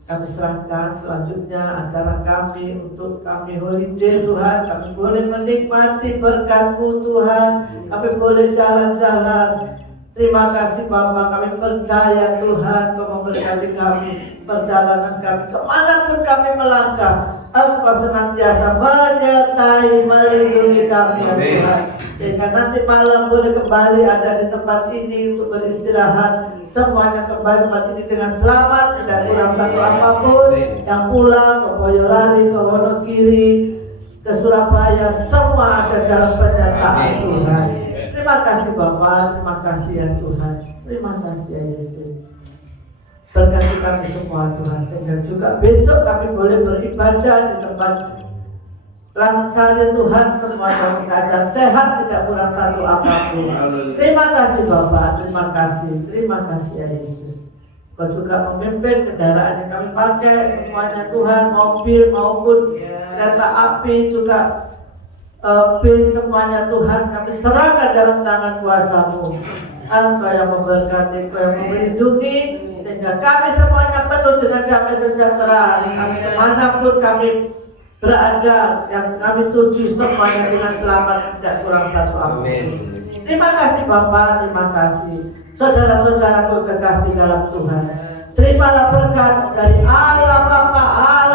Kami serahkan selanjutnya acara kami untuk kami holiday Tuhan. Kami boleh menikmati berkat-Mu Tuhan. Kami boleh jalan-jalan. Terima kasih Bapak, kami percaya Tuhan Kau memberkati kami, perjalanan kami, kemanapun kami melangkah, Engkau senantiasa menyertai, melindungi kami ya Tuhan. Sehingga nanti malam boleh kembali ada di tempat ini untuk beristirahat, semuanya kembali tempat ini dengan selamat, tidak kurang satu apapun. Yang pulang ke Boyolali, ke Wonogiri, ke Surabaya, semua ada dalam penyertaan Tuhan. Terima kasih Bapak, terima kasih ya Tuhan, terima kasih ya Yesus. Berkati kami semua Tuhan, sehingga juga besok kami boleh beribadah di tempat langsung Tuhan, semua dalam keadaan sehat, tidak kurang satu apapun. Terima kasih Bapak, terima kasih ya Yesus. Kau juga memimpin kendaraan yang kami pakai, semuanya Tuhan, mobil maupun kereta api juga. Bis semuanya Tuhan kami serahkan dalam tangan kuasa-Mu. Engkau yang memberkati, Engkau yang melindungi, sehingga kami semuanya penuh dengan damai sejahtera. Kami kemanapun kami berada, yang kami tuju semuanya dengan selamat, tidak kurang satu apapun. Terima kasih Bapak, terima kasih saudara-saudaraku kekasih dalam Tuhan. Terimalah berkat dari Allah Bapa, Allah